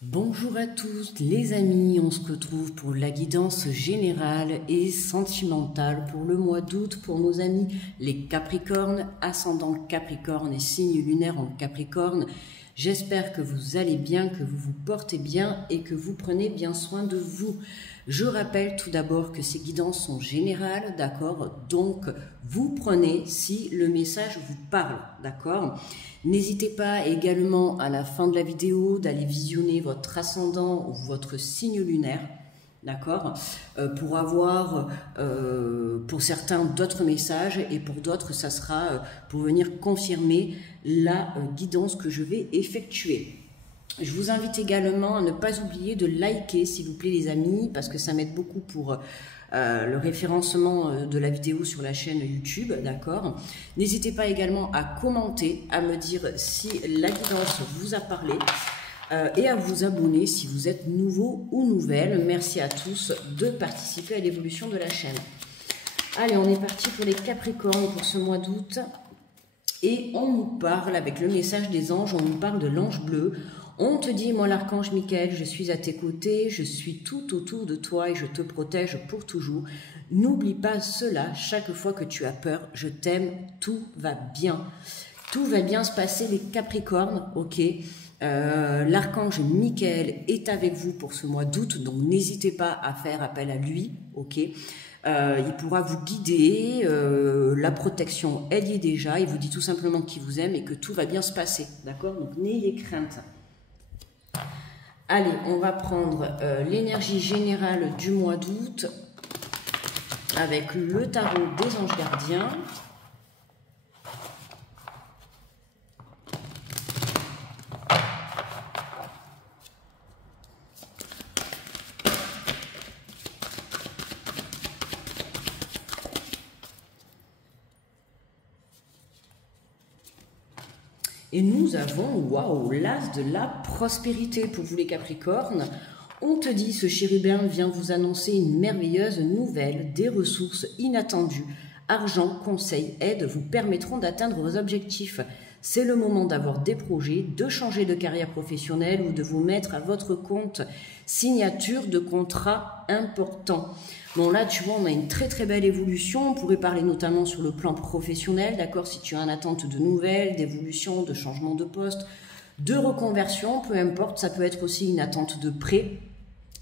Bonjour à tous les amis, on se retrouve pour la guidance générale et sentimentale pour le mois d'août pour nos amis les Capricornes, ascendant Capricorne et signe lunaire en Capricorne. J'espère que vous allez bien, que vous vous portez bien et que vous prenez bien soin de vous. Je rappelle tout d'abord que ces guidances sont générales, d'accord? Donc, vous prenez si le message vous parle, d'accord? N'hésitez pas également à la fin de la vidéo d'aller visionner votre ascendant ou votre signe lunaire, d'accord, pour avoir pour certains d'autres messages et pour d'autres ça sera pour venir confirmer la guidance que je vais effectuer. Je vous invite également à ne pas oublier de liker s'il vous plaît les amis, parce que ça m'aide beaucoup pour le référencement de la vidéo sur la chaîne YouTube, d'accord. N'hésitez pas également à commenter, à me dire si la guidance vous a parlé et à vous abonner si vous êtes nouveau ou nouvelle. Merci à tous de participer à l'évolution de la chaîne. Allez, on est parti pour les Capricornes pour ce mois d'août. Et on nous parle, avec le message des anges, on nous parle de l'ange bleu. On te dit, moi l'archange Michael, je suis à tes côtés, je suis tout autour de toi et je te protège pour toujours. N'oublie pas cela, chaque fois que tu as peur, je t'aime, tout va bien. Tout va bien se passer les Capricornes, ok. L'archange Michael est avec vous pour ce mois d'août, donc n'hésitez pas à faire appel à lui, ok. Il pourra vous guider, la protection, elle y est déjà, il vous dit tout simplement qu'il vous aime et que tout va bien se passer, d'accord? Donc n'ayez crainte. Allez, on va prendre l'énergie générale du mois d'août avec le tarot des anges gardiens. Et nous avons, waouh, l'as de la prospérité pour vous les Capricornes. On te dit, ce chérubin vient vous annoncer une merveilleuse nouvelle, des ressources inattendues. Argent, conseils, aide vous permettront d'atteindre vos objectifs. C'est le moment d'avoir des projets, de changer de carrière professionnelle ou de vous mettre à votre compte. Signature de contrats importants. Bon là, tu vois, on a une très très belle évolution. On pourrait parler notamment sur le plan professionnel, d'accord, si tu as une attente de nouvelles, d'évolution, de changement de poste, de reconversion, peu importe. Ça peut être aussi une attente de prêt,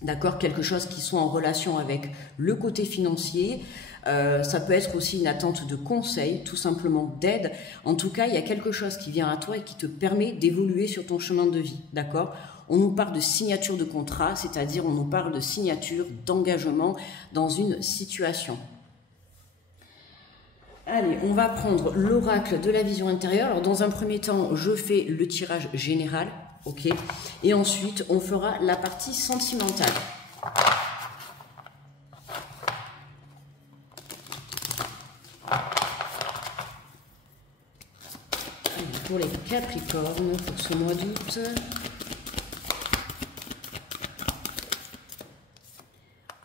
d'accord, quelque chose qui soit en relation avec le côté financier. Ça peut être aussi une attente de conseil, tout simplement d'aide. En tout cas, il y a quelque chose qui vient à toi et qui te permet d'évoluer sur ton chemin de vie, d'accord? On nous parle de signature de contrat, c'est-à-dire on nous parle de signature, d'engagement dans une situation. Allez, on va prendre l'oracle de la vision intérieure. Alors, dans un premier temps, je fais le tirage général, ok? Et ensuite, on fera la partie sentimentale. Pour les Capricornes, pour ce mois d'août.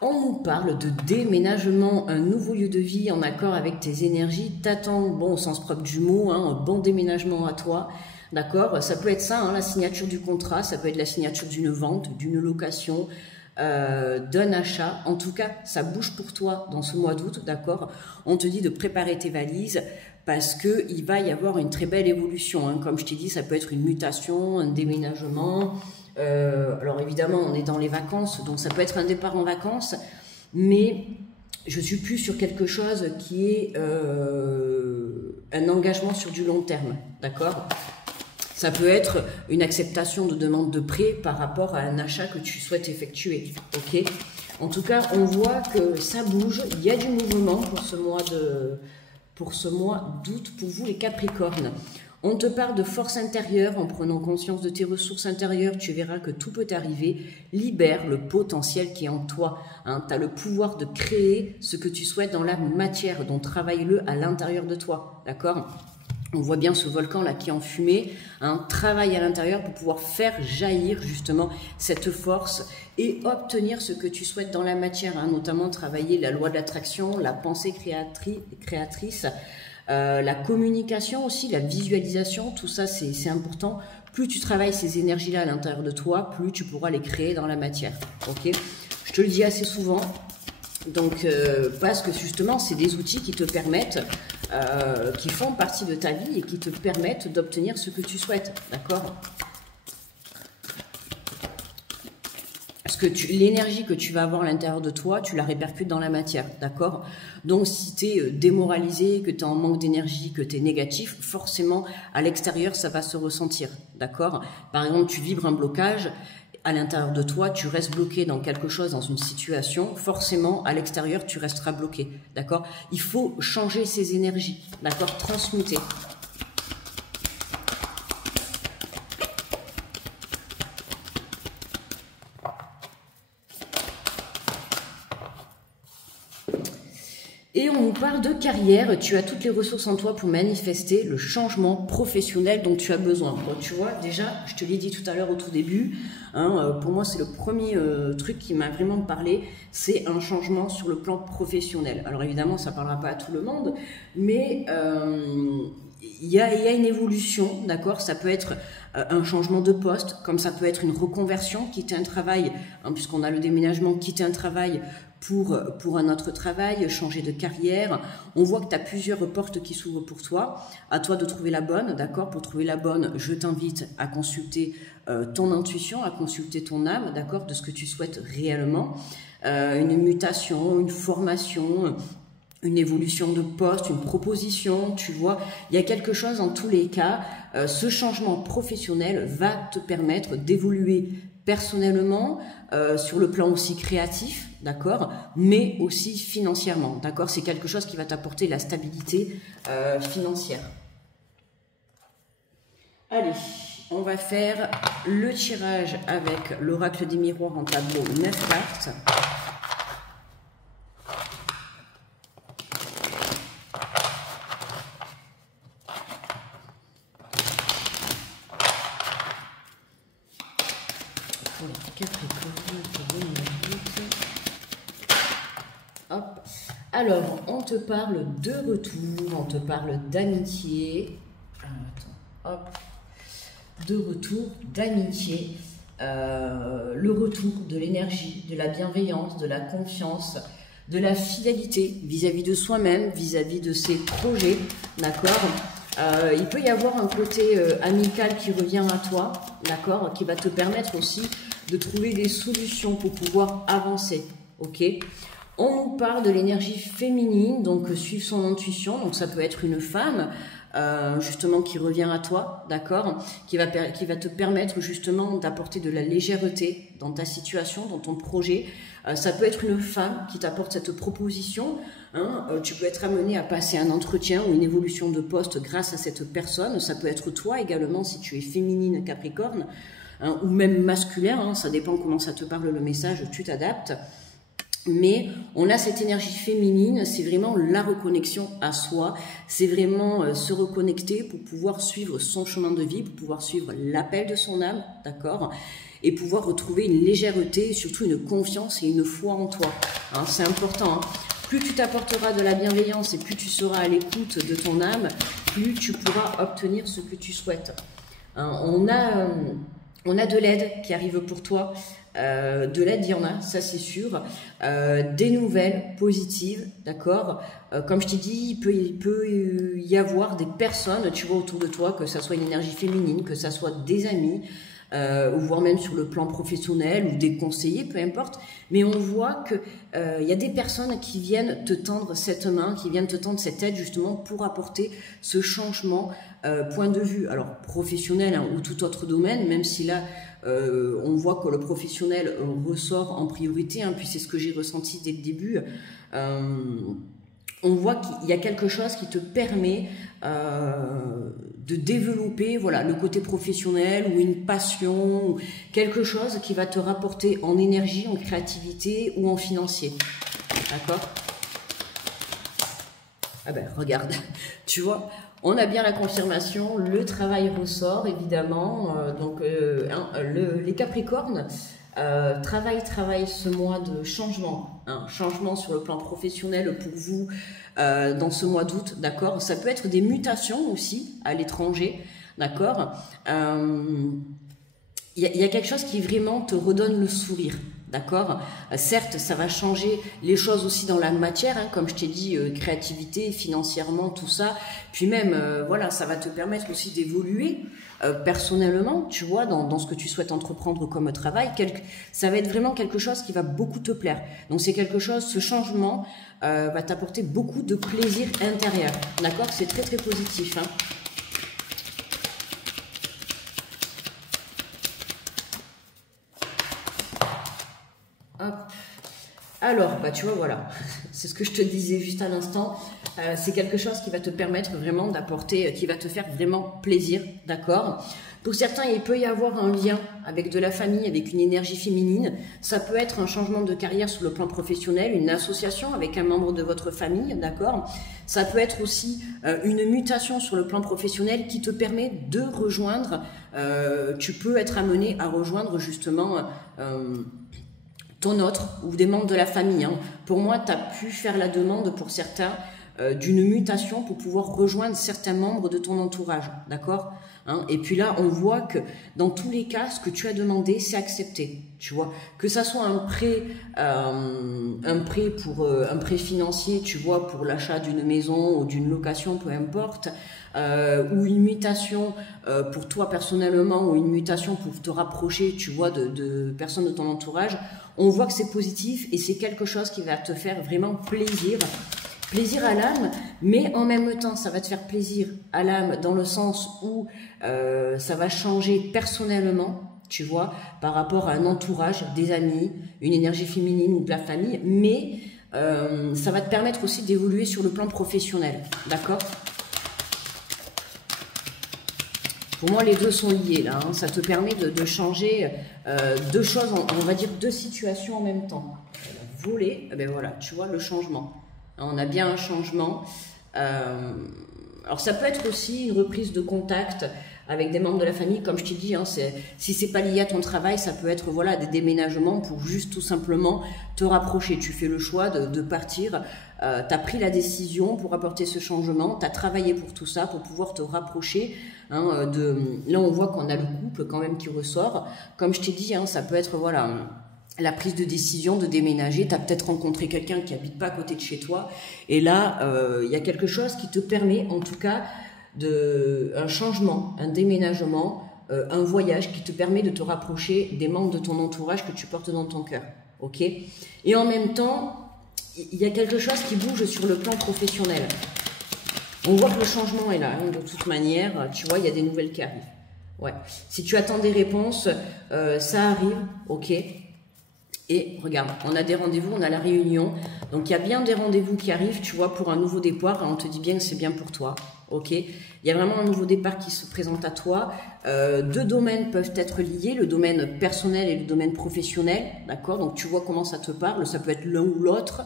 On nous parle de déménagement, un nouveau lieu de vie en accord avec tes énergies. T'attends, bon, au sens propre du mot, hein, un bon déménagement à toi. D'accord? Ça peut être ça, hein, la signature du contrat, ça peut être la signature d'une vente, d'une location, d'un achat. En tout cas, ça bouge pour toi dans ce mois d'août, d'accord? On te dit de préparer tes valises parce qu'il va y avoir une très belle évolution. Hein. Comme je t'ai dit, ça peut être une mutation, un déménagement. Alors évidemment, on est dans les vacances, donc ça peut être un départ en vacances, mais je suis plus sur quelque chose qui est un engagement sur du long terme, d'accord? Ça peut être une acceptation de demande de prêt par rapport à un achat que tu souhaites effectuer, ok? En tout cas, on voit que ça bouge, il y a du mouvement pour ce mois d'août pour vous les Capricornes. On te parle de force intérieure, en prenant conscience de tes ressources intérieures, tu verras que tout peut arriver. Libère le potentiel qui est en toi. Hein. Tu as le pouvoir de créer ce que tu souhaites dans la matière, donc travaille-le à l'intérieur de toi, d'accord? On voit bien ce volcan là qui est en fumée, hein, travaille à l'intérieur pour pouvoir faire jaillir justement cette force et obtenir ce que tu souhaites dans la matière, hein, notamment travailler la loi de l'attraction, la pensée créatrice, la communication aussi, la visualisation, tout ça c'est important plus tu travailles ces énergies-là à l'intérieur de toi, plus tu pourras les créer dans la matière. Ok? Je te le dis assez souvent. Donc, parce que justement, c'est des outils qui te permettent, qui font partie de ta vie et qui te permettent d'obtenir ce que tu souhaites. D'accord? Parce que l'énergie que tu vas avoir à l'intérieur de toi, tu la répercutes dans la matière, d'accord? Donc, si tu es démoralisé, que tu es en manque d'énergie, que tu es négatif, forcément, à l'extérieur, ça va se ressentir, d'accord? Par exemple, tu vibres un blocage, à l'intérieur de toi, tu restes bloqué dans quelque chose, dans une situation, forcément, à l'extérieur, tu resteras bloqué, d'accord? Il faut changer ces énergies, d'accord? Transmuter. Et on nous parle de carrière, tu as toutes les ressources en toi pour manifester le changement professionnel dont tu as besoin. Bon, tu vois, déjà, je te l'ai dit tout à l'heure au tout début, hein, pour moi c'est le premier truc qui m'a vraiment parlé, c'est un changement sur le plan professionnel. Alors évidemment, ça ne parlera pas à tout le monde, mais il y a une évolution, d'accord? Ça peut être un changement de poste, comme ça peut être une reconversion, quitter un travail, hein, puisqu'on a le déménagement, quitter un travail pour un autre travail, changer de carrière. On voit que tu as plusieurs portes qui s'ouvrent pour toi. À toi de trouver la bonne, d'accord? Pour trouver la bonne, je t'invite à consulter ton intuition, à consulter ton âme, d'accord? De ce que tu souhaites réellement. Une mutation, une formation, une évolution de poste, une proposition, tu vois. Il y a quelque chose en tous les cas. Ce changement professionnel va te permettre d'évoluer personnellement, sur le plan aussi créatif, d'accord, mais aussi financièrement, d'accord. C'est quelque chose qui va t'apporter la stabilité financière. Allez, on va faire le tirage avec l'oracle des miroirs en tableau 9 cartes. Hop. Alors, on te parle de retour, on te parle d'amitié. Hop. De retour, d'amitié. Le retour de l'énergie, de la bienveillance, de la confiance, de la fidélité vis-à-vis de soi-même, vis-à-vis de ses projets, d'accord. Il peut y avoir un côté amical qui revient à toi, d'accord, qui va te permettre aussi de trouver des solutions pour pouvoir avancer, ok. On nous parle de l'énergie féminine, donc suivre son intuition, donc ça peut être une femme, justement qui revient à toi, d'accord, qui va te permettre justement d'apporter de la légèreté dans ta situation, dans ton projet. Ça peut être une femme qui t'apporte cette proposition, hein, tu peux être amené à passer un entretien ou une évolution de poste grâce à cette personne. Ça peut être toi également si tu es féminine Capricorne, hein, ou même masculin, hein, ça dépend comment ça te parle le message, tu t'adaptes. Mais on a cette énergie féminine, c'est vraiment la reconnexion à soi, c'est vraiment se reconnecter pour pouvoir suivre son chemin de vie, pour pouvoir suivre l'appel de son âme, d'accord, et pouvoir retrouver une légèreté, surtout une confiance et une foi en toi. Hein, c'est important. Hein. Plus tu t'apporteras de la bienveillance et plus tu seras à l'écoute de ton âme, plus tu pourras obtenir ce que tu souhaites. Hein, on a de l'aide qui arrive pour toi. De l'aide, il y en a, ça c'est sûr. Des nouvelles positives, d'accord. Comme je t'ai dit, il peut y avoir des personnes, tu vois, autour de toi, que ça soit une énergie féminine, que ça soit des amis, ou voire même sur le plan professionnel, ou des conseillers, peu importe. Mais on voit que il y a des personnes qui viennent te tendre cette main, qui viennent te tendre cette aide justement pour apporter ce changement point de vue, alors professionnel, hein, ou tout autre domaine, même si là on voit que le professionnel ressort en priorité, hein, puis c'est ce que j'ai ressenti dès le début. On voit qu'il y a quelque chose qui te permet de développer, voilà, le côté professionnel ou une passion, ou quelque chose qui va te rapporter en énergie, en créativité ou en financier. D'accord? Ah ben regarde, tu vois, on a bien la confirmation, le travail ressort évidemment, les Capricornes travaillent ce mois de changement, hein, changement sur le plan professionnel pour vous dans ce mois d'août, d'accord. Ça peut être des mutations aussi à l'étranger, d'accord? Il y a quelque chose qui vraiment te redonne le sourire. D'accord. Certes, ça va changer les choses aussi dans la matière, hein, comme je t'ai dit, créativité, financièrement, tout ça. Puis même, voilà, ça va te permettre aussi d'évoluer personnellement, tu vois, dans ce que tu souhaites entreprendre comme travail. Ça va être vraiment quelque chose qui va beaucoup te plaire. Donc c'est quelque chose, ce changement va t'apporter beaucoup de plaisir intérieur. D'accord. C'est très très positif, hein. Hop. Alors, bah tu vois, voilà, c'est ce que je te disais juste à l'instant. C'est quelque chose qui va te permettre vraiment d'apporter, qui va te faire vraiment plaisir, d'accord? Pour certains, il peut y avoir un lien avec de la famille, avec une énergie féminine. Ça peut être un changement de carrière sur le plan professionnel, une association avec un membre de votre famille, d'accord? Ça peut être aussi une mutation sur le plan professionnel qui te permet de rejoindre, tu peux être amené à rejoindre justement ton autre ou des membres de la famille. Hein. Pour moi, tu as pu faire la demande pour certains d'une mutation pour pouvoir rejoindre certains membres de ton entourage, d'accord, hein. Et puis là, on voit que dans tous les cas, ce que tu as demandé, c'est accepté, tu vois. Que ça soit un prêt pour un prêt financier, tu vois, pour l'achat d'une maison ou d'une location, peu importe, ou une mutation pour toi personnellement, ou une mutation pour te rapprocher, tu vois, de personnes de ton entourage. On voit que c'est positif et c'est quelque chose qui va te faire vraiment plaisir. Plaisir à l'âme, mais en même temps, ça va te faire plaisir à l'âme dans le sens où ça va changer personnellement, tu vois, par rapport à un entourage, des amis, une énergie féminine ou de la famille, mais ça va te permettre aussi d'évoluer sur le plan professionnel, d'accord? Pour moi, les deux sont liés, là. Hein. Ça te permet de changer deux choses, on va dire deux situations en même temps. Voler, eh ben voilà, tu vois, le changement. On a bien un changement. Alors, ça peut être aussi une reprise de contact avec des membres de la famille, comme je t'ai dit. Hein, si c'est pas lié à ton travail, ça peut être voilà, des déménagements pour juste tout simplement te rapprocher. Tu fais le choix de partir. Tu as pris la décision pour apporter ce changement. Tu as travaillé pour tout ça, pour pouvoir te rapprocher. Hein, là, on voit qu'on a le couple quand même qui ressort. Comme je t'ai dit, hein, ça peut être voilà, la prise de décision de déménager. Tu as peut-être rencontré quelqu'un qui habite pas à côté de chez toi. Et là, y a quelque chose qui te permet, en tout cas, un changement, un déménagement, un voyage qui te permet de te rapprocher des membres de ton entourage que tu portes dans ton cœur. Ok ? Et en même temps, il y a quelque chose qui bouge sur le plan professionnel. On voit que le changement est là, hein, de toute manière, tu vois, il y a des nouvelles qui arrivent. Ouais. Si tu attends des réponses, ça arrive, ok. Et regarde, on a des rendez-vous, on a la réunion. Donc il y a bien des rendez-vous qui arrivent, tu vois, pour un nouveau départ. On te dit bien que c'est bien pour toi, ok. Il y a vraiment un nouveau départ qui se présente à toi. Deux domaines peuvent être liés, le domaine personnel et le domaine professionnel, d'accord. Donc tu vois comment ça te parle, ça peut être l'un ou l'autre.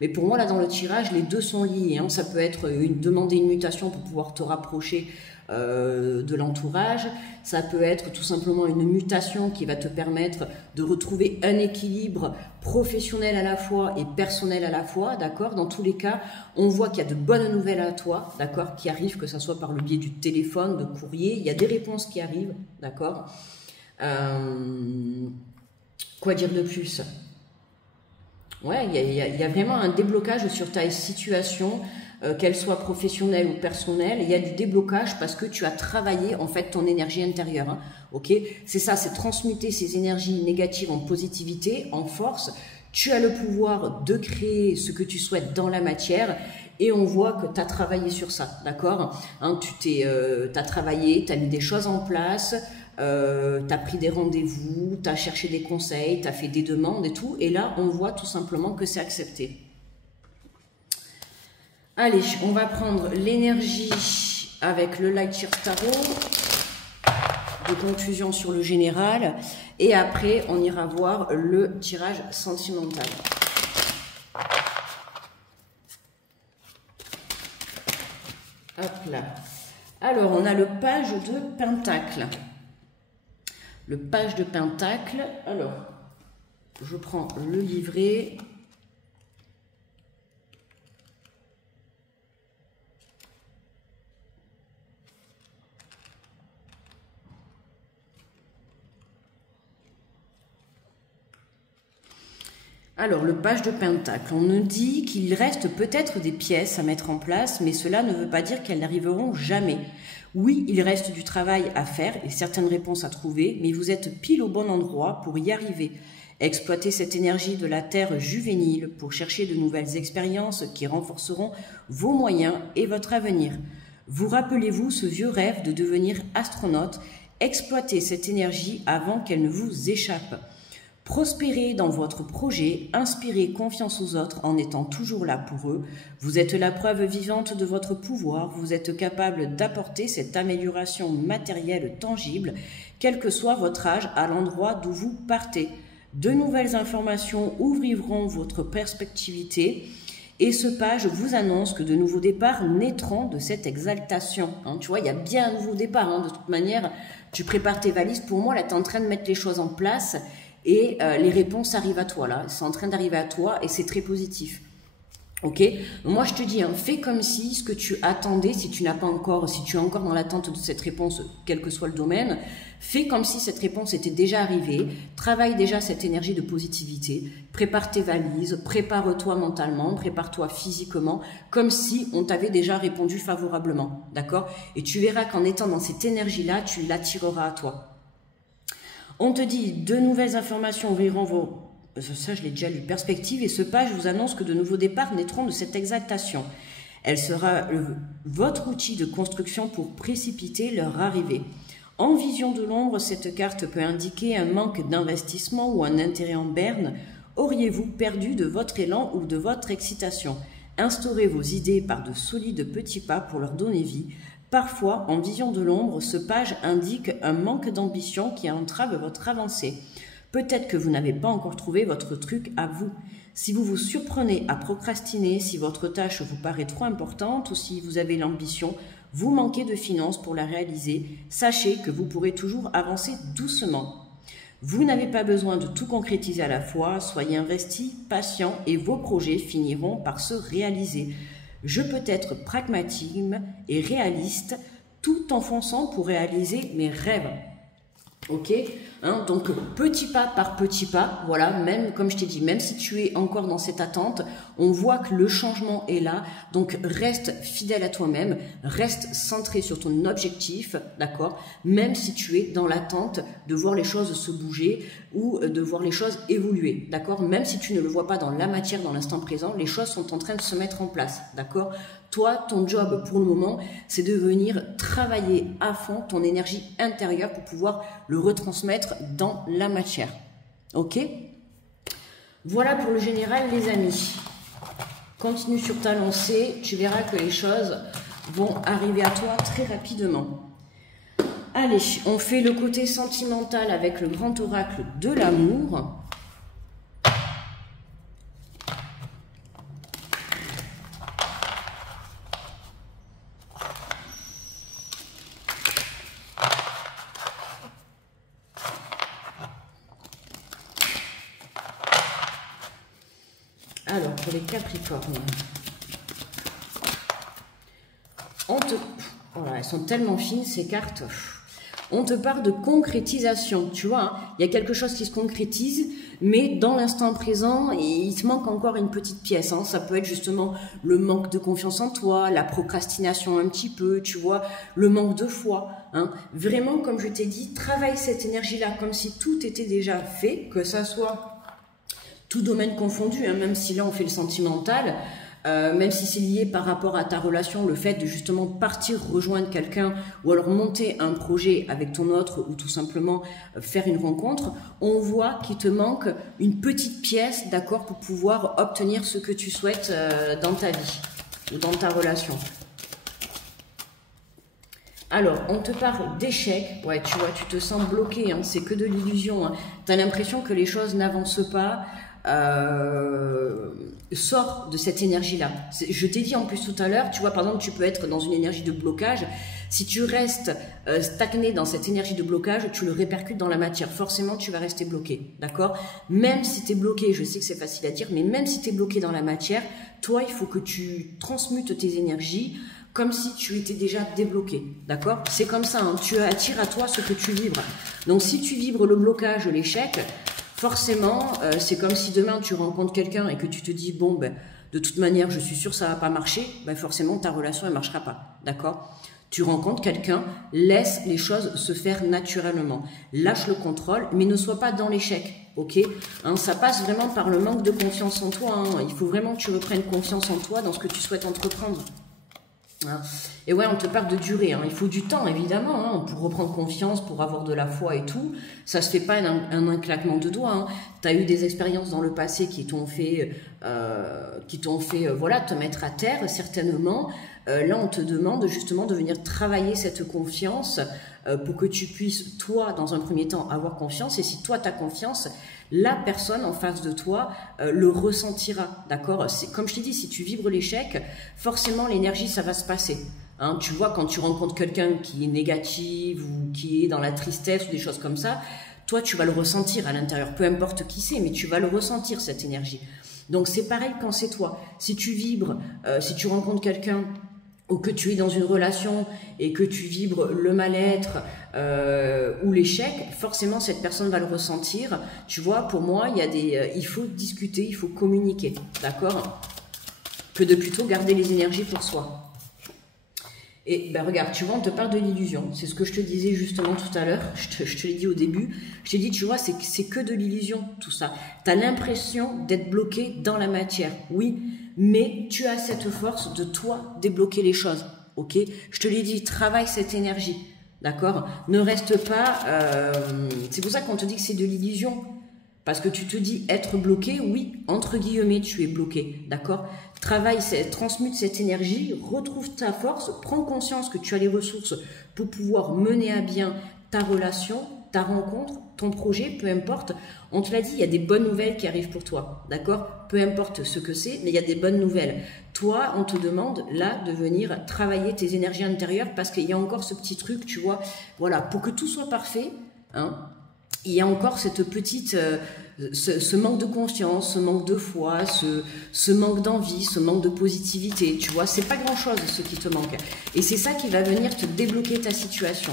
Mais pour moi, là, dans le tirage, les deux sont liés. Hein. Ça peut être demander une mutation pour pouvoir te rapprocher de l'entourage. Ça peut être tout simplement une mutation qui va te permettre de retrouver un équilibre professionnel à la fois et personnel à la fois, d'accord. Dans tous les cas, on voit qu'il y a de bonnes nouvelles à toi, d'accord, qui arrivent, que ce soit par le biais du téléphone, de courrier. Il y a des réponses qui arrivent, d'accord. Quoi dire de plus ? Ouais, il y a vraiment un déblocage sur ta situation, qu'elle soit professionnelle ou personnelle. Il y a du déblocage parce que tu as travaillé en fait ton énergie intérieure. Hein, ok, c'est ça, c'est transmuter ces énergies négatives en positivité, en force. Tu as le pouvoir de créer ce que tu souhaites dans la matière. Et on voit que tu as travaillé sur ça, d'accord, hein, t'as travaillé, tu as mis des choses en place, tu as pris des rendez-vous, tu as cherché des conseils, tu as fait des demandes et tout. Et là, on voit tout simplement que c'est accepté. Allez, on va prendre l'énergie avec le Light Year Tarot, de conclusion sur le général. Et après, on ira voir le tirage sentimental. Hop là. Alors, on a le page de Pentacle. Le page de Pentacle. Alors, je prends le livret. Alors, le page de Pentacle, on nous dit qu'il reste peut-être des pièces à mettre en place, mais cela ne veut pas dire qu'elles n'arriveront jamais. Oui, il reste du travail à faire et certaines réponses à trouver, mais vous êtes pile au bon endroit pour y arriver. Exploitez cette énergie de la terre juvénile pour chercher de nouvelles expériences qui renforceront vos moyens et votre avenir. Vous rappelez-vous ce vieux rêve de devenir astronaute? Exploitez cette énergie avant qu'elle ne vous échappe. Prospérez dans votre projet, inspirez confiance aux autres en étant toujours là pour eux. Vous êtes la preuve vivante de votre pouvoir, vous êtes capable d'apporter cette amélioration matérielle tangible, quel que soit votre âge, à l'endroit d'où vous partez. De nouvelles informations ouvriront votre perspectivité et ce page vous annonce que de nouveaux départs naîtront de cette exaltation. Tu vois, il y a bien un nouveau départ. De toute manière, tu prépares tes valises. Pour moi, là, tu es en train de mettre les choses en place. Et les réponses arrivent à toi, là. C'est en train d'arriver à toi et c'est très positif. Ok? Moi, je te dis, fais comme si ce que tu attendais, si tu es encore dans l'attente de cette réponse, quel que soit le domaine, fais comme si cette réponse était déjà arrivée. Travaille déjà cette énergie de positivité. Prépare tes valises, prépare-toi mentalement, prépare-toi physiquement, comme si on t'avait déjà répondu favorablement. D'accord? Et tu verras qu'en étant dans cette énergie-là, tu l'attireras à toi. On te dit, de nouvelles informations ouvriront vos... Ça, je l'ai déjà lu. Perspective. Et ce page vous annonce que de nouveaux départs naîtront de cette exaltation. Elle sera votre outil de construction pour précipiter leur arrivée. En vision de l'ombre, cette carte peut indiquer un manque d'investissement ou un intérêt en berne. Auriez-vous perdu de votre élan ou de votre excitation? Instaurez vos idées par de solides petits pas pour leur donner vie. Parfois, en vision de l'ombre, ce page indique un manque d'ambition qui entrave votre avancée. Peut-être que vous n'avez pas encore trouvé votre truc à vous. Si vous vous surprenez à procrastiner, si votre tâche vous paraît trop importante ou si vous avez l'ambition, vous manquez de finances pour la réaliser, sachez que vous pourrez toujours avancer doucement. Vous n'avez pas besoin de tout concrétiser à la fois, soyez investi, patient et vos projets finiront par se réaliser. Je peux être pragmatique et réaliste tout en fonçant pour réaliser mes rêves. Ok, donc petit pas par petit pas, voilà, même comme je t'ai dit, même si tu es encore dans cette attente, on voit que le changement est là, donc reste fidèle à toi-même, reste centré sur ton objectif, d'accord, même si tu es dans l'attente de voir les choses se bouger ou de voir les choses évoluer, d'accord, même si tu ne le vois pas dans la matière, dans l'instant présent, les choses sont en train de se mettre en place, d'accord. Toi, ton job pour le moment, c'est de venir travailler à fond ton énergie intérieure pour pouvoir le retransmettre dans la matière. Ok? Voilà pour le général, les amis. Continue sur ta lancée, tu verras que les choses vont arriver à toi très rapidement. Allez, on fait le côté sentimental avec le grand oracle de l'amour. Alors, pour les Capricornes, voilà, elles sont tellement fines, ces cartes. On te parle de concrétisation, tu vois, il y a quelque chose qui se concrétise, mais dans l'instant présent, il te manque encore une petite pièce. Ça peut être justement le manque de confiance en toi, la procrastination un petit peu, tu vois, le manque de foi. Vraiment, comme je t'ai dit, travaille cette énergie-là comme si tout était déjà fait, que ça soit tout domaine confondu, même si là on fait le sentimental, même si c'est lié par rapport à ta relation, le fait de justement partir rejoindre quelqu'un ou alors monter un projet avec ton autre ou tout simplement faire une rencontre, on voit qu'il te manque une petite pièce, d'accord, pour pouvoir obtenir ce que tu souhaites dans ta vie ou dans ta relation. Alors, on te parle d'échec. Ouais, tu vois, tu te sens bloqué, c'est que de l'illusion. Tu as l'impression que les choses n'avancent pas. Sors de cette énergie-là. Je t'ai dit en plus tout à l'heure, tu vois, par exemple, tu peux être dans une énergie de blocage. Si tu restes stagné dans cette énergie de blocage, tu le répercutes dans la matière. Forcément, tu vas rester bloqué, d'accord? Même si tu es bloqué, je sais que c'est facile à dire, mais même si tu es bloqué dans la matière, toi, il faut que tu transmutes tes énergies comme si tu étais déjà débloqué, d'accord? C'est comme ça, tu attires à toi ce que tu vibres. Donc, si tu vibres le blocage, l'échec, forcément, c'est comme si demain tu rencontres quelqu'un et que tu te dis, bon, ben, de toute manière, je suis sûre que ça va pas marcher, ben forcément, ta relation, elle marchera pas, d'accord? Tu rencontres quelqu'un, laisse les choses se faire naturellement. Lâche le contrôle, mais ne sois pas dans l'échec, ok? Hein, ça passe vraiment par le manque de confiance en toi. Hein. Il faut vraiment que tu reprennes confiance en toi dans ce que tu souhaites entreprendre. Hein. Et ouais, on te parle de durée. Hein. Il faut du temps, évidemment, hein, pour reprendre confiance, pour avoir de la foi et tout. Ça se fait pas un claquement de doigts. Hein. Tu as eu des expériences dans le passé qui t'ont fait, voilà, te mettre à terre, certainement. Là, on te demande justement de venir travailler cette confiance pour que tu puisses, toi, dans un premier temps, avoir confiance. Et si toi, tu as confiance, la personne en face de toi le ressentira, d'accord? C'est comme je t'ai dit, si tu vibres l'échec, forcément, l'énergie, ça va se passer. Hein, tu vois, quand tu rencontres quelqu'un qui est négatif ou qui est dans la tristesse ou des choses comme ça, toi, tu vas le ressentir à l'intérieur. Peu importe qui c'est, mais tu vas le ressentir, cette énergie. Donc, c'est pareil quand c'est toi. Si tu vibres, si tu rencontres quelqu'un ou que tu es dans une relation et que tu vibres le mal-être ou l'échec, forcément cette personne va le ressentir. Tu vois, pour moi, il faut discuter, il faut communiquer, d'accord? Que de plutôt garder les énergies pour soi. Et ben regarde, tu vois, on te parle de l'illusion. C'est ce que je te disais justement tout à l'heure. Je te l'ai dit au début. Je t'ai dit, tu vois, c'est que de l'illusion, tout ça. Tu as l'impression d'être bloqué dans la matière. Oui, mais tu as cette force de toi débloquer les choses. Ok? Je te l'ai dit, travaille cette énergie. D'accord? Ne reste pas... c'est pour ça qu'on te dit que c'est de l'illusion. Parce que tu te dis être bloqué, oui, entre guillemets, tu es bloqué, d'accord? Travaille, transmute cette énergie, retrouve ta force, prends conscience que tu as les ressources pour pouvoir mener à bien ta relation, ta rencontre, ton projet, peu importe. On te l'a dit, il y a des bonnes nouvelles qui arrivent pour toi, d'accord? Peu importe ce que c'est, mais il y a des bonnes nouvelles. Toi, on te demande là de venir travailler tes énergies intérieures parce qu'il y a encore ce petit truc, tu vois, voilà, pour que tout soit parfait, hein? Il y a encore cette petite, ce manque de confiance, ce manque de foi, ce manque d'envie, ce manque de positivité. Tu vois, c'est pas grand-chose ce qui te manque. Et c'est ça qui va venir te débloquer ta situation.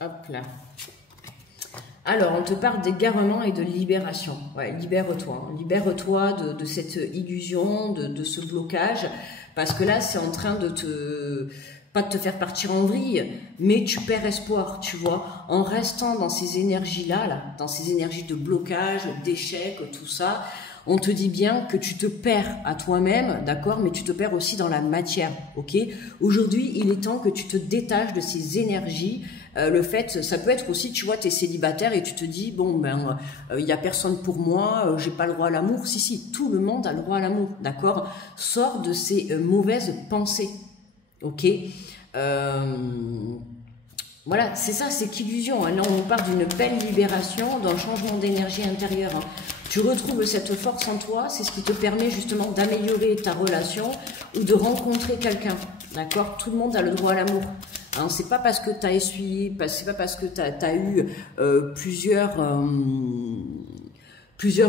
Hop là. Alors, on te parle d'égarement et de libération. Ouais, libère-toi. Hein. Libère-toi de cette illusion, de ce blocage. Parce que là, c'est en train de pas de te faire partir en vrille, mais tu perds espoir, tu vois. En restant dans ces énergies-là, dans ces énergies de blocage, d'échec, tout ça, on te dit bien que tu te perds à toi-même, d'accord, mais tu te perds aussi dans la matière, ok? Aujourd'hui, il est temps que tu te détaches de ces énergies. Le fait, ça peut être aussi, tu vois, tu es célibataire et tu te dis, bon, ben, il n'y a personne pour moi, j'ai pas le droit à l'amour. Si, tout le monde a le droit à l'amour, d'accord? Sors de ces mauvaises pensées, ok? Voilà, c'est ça, c'est qu'illusion. Hein. Là, on parle d'une belle libération, d'un changement d'énergie intérieure. Hein. Tu retrouves cette force en toi, c'est ce qui te permet justement d'améliorer ta relation ou de rencontrer quelqu'un, d'accord? Tout le monde a le droit à l'amour. Hein, c'est pas parce que tu as essuyé, c'est pas parce que tu as eu plusieurs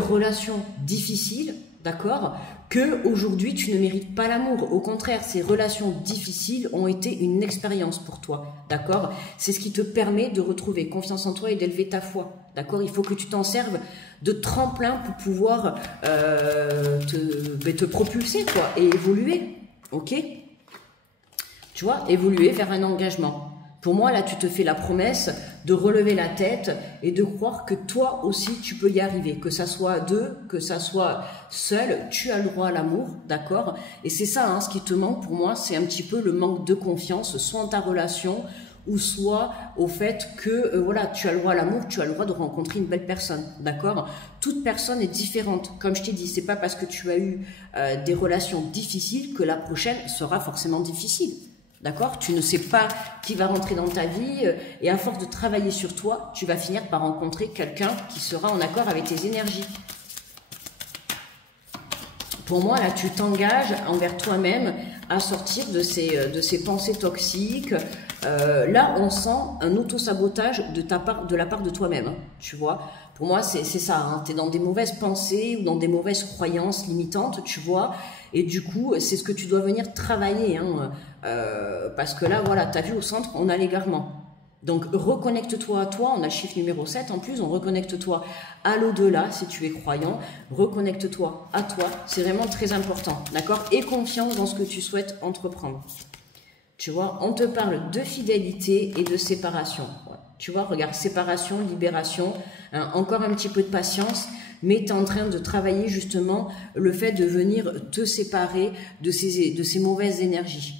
relations difficiles, d'accord, que aujourd'hui tu ne mérites pas l'amour. Au contraire, ces relations difficiles ont été une expérience pour toi, d'accord. C'est ce qui te permet de retrouver confiance en toi et d'élever ta foi, d'accord. Il faut que tu t'en serves de tremplin pour pouvoir te propulser, quoi, et évoluer, ok. Tu vois, évoluer vers un engagement. Pour moi, là, tu te fais la promesse de relever la tête et de croire que toi aussi, tu peux y arriver. Que ça soit à deux, que ça soit seul, tu as le droit à l'amour, d'accord? Et c'est ça, hein, ce qui te manque pour moi, c'est un petit peu le manque de confiance, soit en ta relation, ou soit au fait que, voilà, tu as le droit à l'amour, tu as le droit de rencontrer une belle personne, d'accord? Toute personne est différente. Comme je t'ai dit, c'est pas parce que tu as eu des relations difficiles que la prochaine sera forcément difficile. D'accord? Tu ne sais pas qui va rentrer dans ta vie et à force de travailler sur toi, tu vas finir par rencontrer quelqu'un qui sera en accord avec tes énergies. Pour moi, là, tu t'engages envers toi-même à sortir de ces pensées toxiques. Là, on sent un auto-sabotage de la part de toi-même, hein, tu vois. Pour moi, c'est ça. Hein, tu es dans des mauvaises pensées ou dans des mauvaises croyances limitantes, tu vois. Et du coup, c'est ce que tu dois venir travailler, hein, parce que là, voilà, tu as vu au centre, on a l'égarement. Donc, reconnecte-toi à toi, on a le chiffre numéro 7 en plus, on reconnecte-toi à l'au-delà si tu es croyant, reconnecte-toi à toi, c'est vraiment très important, d'accord? Et confiance dans ce que tu souhaites entreprendre. Tu vois, on te parle de fidélité et de séparation. Ouais. Tu vois, regarde, séparation, libération, hein, encore un petit peu de patience, mais tu es en train de travailler justement le fait de venir te séparer de ces mauvaises énergies.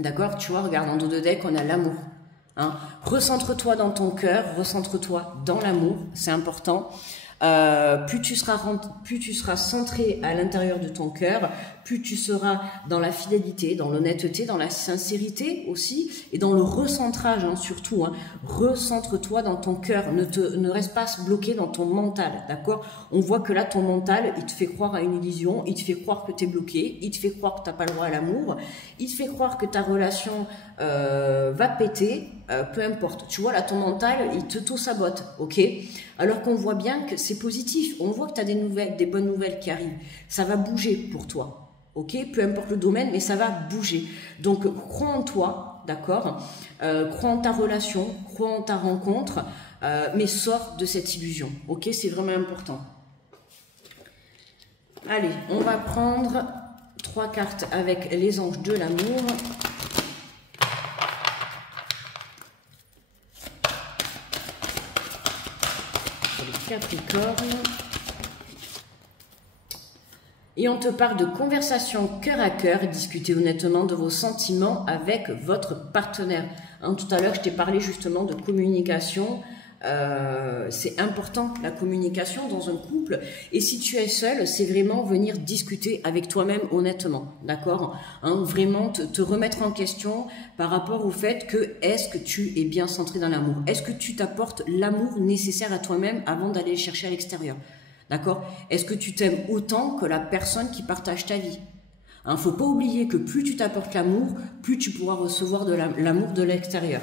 D'accord? Tu vois, regarde, en dos de deck, on a l'amour. Hein. Recentre-toi dans ton cœur, recentre-toi dans l'amour, c'est important. Plus tu seras centré à l'intérieur de ton cœur, plus tu seras dans la fidélité, dans l'honnêteté, dans la sincérité aussi, et dans le recentrage, hein, surtout. Hein. Recentre-toi dans ton cœur, ne reste pas bloqué dans ton mental, d'accord? On voit que là, ton mental, il te fait croire à une illusion, il te fait croire que tu es bloqué, il te fait croire que tu n'as pas le droit à l'amour, il te fait croire que ta relation va péter, peu importe. Tu vois, là, ton mental, il te tout sabote, ok? Alors qu'on voit bien que c'est positif, on voit que tu as des bonnes nouvelles qui arrivent, ça va bouger pour toi, ok? Peu importe le domaine, mais ça va bouger. Donc, crois en toi, d'accord? Crois en ta relation, crois en ta rencontre, mais sors de cette illusion, ok? C'est vraiment important. Allez, on va prendre 3 cartes avec les anges de l'amour. Capricorne. Et on te parle de conversation cœur à cœur, discuter honnêtement de vos sentiments avec votre partenaire. Hein, tout à l'heure, je t'ai parlé justement de communication. C'est important la communication dans un couple. Et si tu es seul, c'est vraiment venir discuter avec toi-même honnêtement, d'accord, hein, vraiment te remettre en question par rapport au fait que est-ce que tu es bien centré dans l'amour? Est-ce que tu t'apportes l'amour nécessaire à toi-même avant d'aller le chercher à l'extérieur? D'accord? Est-ce que tu t'aimes autant que la personne qui partage ta vie? Hein, faut pas oublier que plus tu t'apportes l'amour, plus tu pourras recevoir de l'amour de l'extérieur.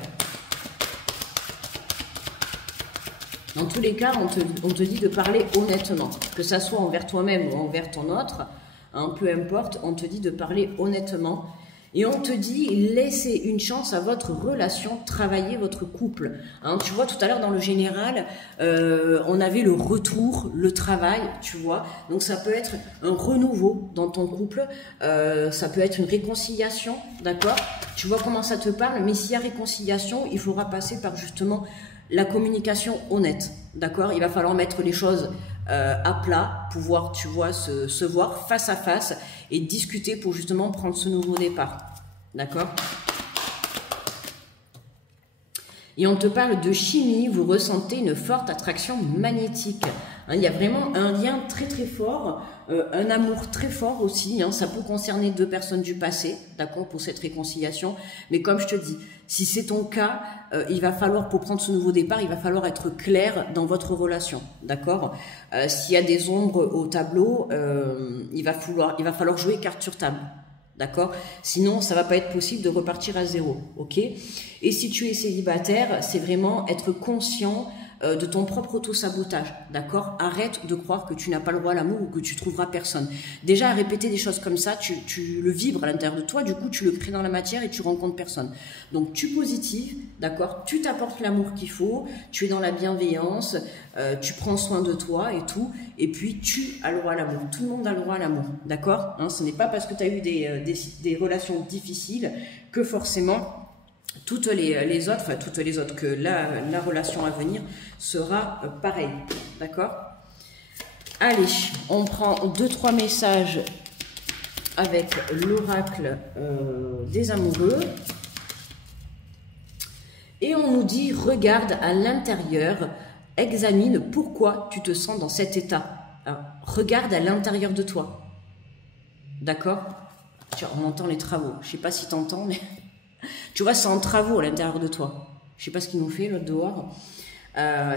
Dans tous les cas, on te dit de parler honnêtement, que ça soit envers toi-même ou envers ton autre, hein, peu importe, on te dit de parler honnêtement. Et on te dit, laissez une chance à votre relation, travaillez votre couple. Hein, tu vois, tout à l'heure dans le général, on avait le retour, le travail, tu vois. Donc ça peut être un renouveau dans ton couple, ça peut être une réconciliation, d'accord? Tu vois comment ça te parle, mais s'il y a réconciliation, il faudra passer par justement la communication honnête, d'accord? Il va falloir mettre les choses à plat, pouvoir, tu vois, se voir face à face et discuter pour justement prendre ce nouveau départ, d'accord? Et on te parle de chimie, vous ressentez une forte attraction magnétique. Hein, il y a vraiment un lien très très fort, un amour très fort aussi. Hein, ça peut concerner 2 personnes du passé, d'accord, pour cette réconciliation. Mais comme je te dis, si c'est ton cas, il va falloir, pour prendre ce nouveau départ, il va falloir être clair dans votre relation, d'accord? S'il y a des ombres au tableau, il va falloir jouer carte sur table. D'accord? Sinon, ça va pas être possible de repartir à zéro, ok? Et si tu es célibataire, c'est vraiment être conscient de ton propre auto-sabotage, d'accord? Arrête de croire que tu n'as pas le droit à l'amour ou que tu trouveras personne. Déjà, à répéter des choses comme ça, tu le vibres à l'intérieur de toi, du coup, tu le crées dans la matière et tu rencontres personne. Donc, tu positives, d'accord? Tu t'apportes l'amour qu'il faut, tu es dans la bienveillance, tu prends soin de toi et tout, et puis tu as le droit à l'amour. Tout le monde a le droit à l'amour, d'accord? Hein, ce n'est pas parce que tu as eu des relations difficiles que forcément toutes les autres, que la relation à venir sera pareille, d'accord? Allez, on prend 2-3 messages avec l'oracle des amoureux. Et on nous dit, regarde à l'intérieur, examine pourquoi tu te sens dans cet état. Alors, regarde à l'intérieur de toi, d'accord? On entend les travaux, je ne sais pas si tu entends, mais... Tu vois, c'est en travaux à l'intérieur de toi. Je sais pas ce qu'ils nous fait l'autre dehors.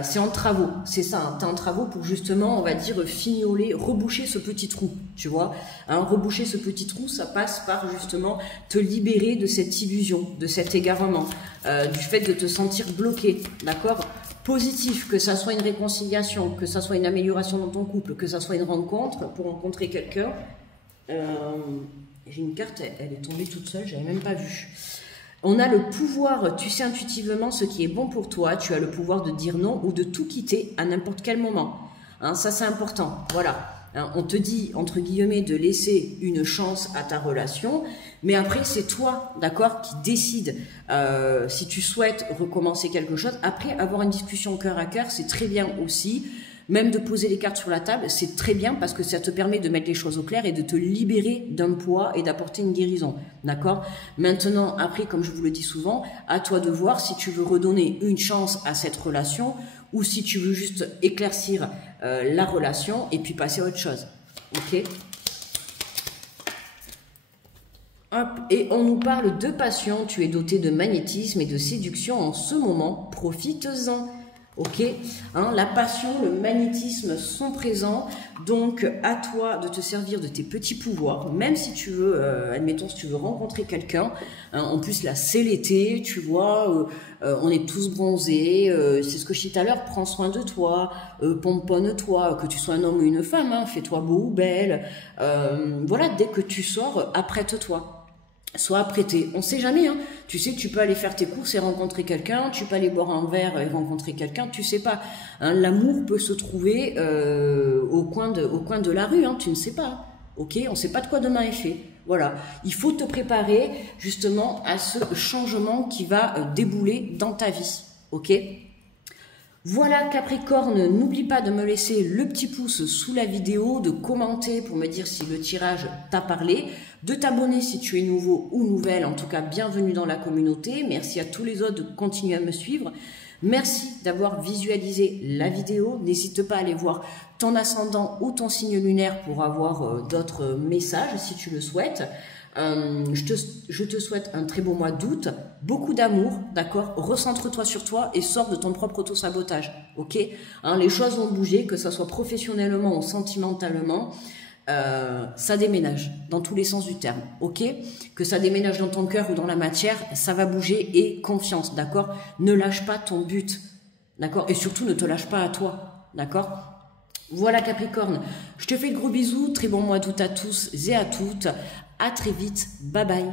C'est en travaux, c'est ça. Hein. Tu es en travaux pour justement, on va dire, fignoler, reboucher ce petit trou. Tu vois, hein, reboucher ce petit trou, ça passe par justement te libérer de cette illusion, de cet égarement, du fait de te sentir bloqué. D'accord? Positif, que ça soit une réconciliation, que ça soit une amélioration dans ton couple, que ça soit une rencontre pour rencontrer quelqu'un. J'ai une carte, elle est tombée toute seule, j'avais même pas vu. On a le pouvoir, tu sais intuitivement ce qui est bon pour toi, tu as le pouvoir de dire non ou de tout quitter à n'importe quel moment. Hein, ça c'est important, voilà. Hein, on te dit, entre guillemets, de laisser une chance à ta relation, mais après c'est toi, d'accord, qui décide si tu souhaites recommencer quelque chose. Après, avoir une discussion cœur à cœur, c'est très bien aussi. Même de poser les cartes sur la table, c'est très bien parce que ça te permet de mettre les choses au clair et de te libérer d'un poids et d'apporter une guérison. D'accord? Maintenant, après, comme je vous le dis souvent, à toi de voir si tu veux redonner une chance à cette relation ou si tu veux juste éclaircir la relation et puis passer à autre chose. Ok? Hop, et on nous parle de passion. Tu es doté de magnétisme et de séduction en ce moment. Profites-en. Ok, hein, la passion, le magnétisme sont présents, donc à toi de te servir de tes petits pouvoirs, même si tu veux, admettons si tu veux rencontrer quelqu'un, hein, en plus là c'est l'été, tu vois, on est tous bronzés, c'est ce que je disais tout à l'heure, prends soin de toi, pomponne-toi, que tu sois un homme ou une femme, hein, fais-toi beau ou belle, voilà, dès que tu sors, apprête-toi. Sois apprêté. On sait jamais, hein. Tu sais que tu peux aller faire tes courses et rencontrer quelqu'un, tu peux aller boire un verre et rencontrer quelqu'un, tu sais pas. Hein, l'amour peut se trouver au coin de la rue, hein, tu ne sais pas. Ok, on ne sait pas de quoi demain est fait. Voilà, il faut te préparer justement à ce changement qui va débouler dans ta vie. Ok. Voilà Capricorne, n'oublie pas de me laisser le petit pouce sous la vidéo, de commenter pour me dire si le tirage t'a parlé, de t'abonner si tu es nouveau ou nouvelle, en tout cas bienvenue dans la communauté, merci à tous les autres de continuer à me suivre, merci d'avoir visualisé la vidéo, n'hésite pas à aller voir ton ascendant ou ton signe lunaire pour avoir d'autres messages si tu le souhaites. Je te souhaite un très beau mois d'août, beaucoup d'amour, d'accord? Recentre-toi sur toi et sors de ton propre auto-sabotage, ok? Hein, les choses vont bouger, que ça soit professionnellement ou sentimentalement, ça déménage dans tous les sens du terme, ok? Que ça déménage dans ton cœur ou dans la matière, ça va bouger et confiance, d'accord? Ne lâche pas ton but, d'accord? Et surtout, ne te lâche pas à toi, d'accord? Voilà Capricorne, je te fais de gros bisous, très bon mois d'août à tous et à toutes. À très vite, bye bye.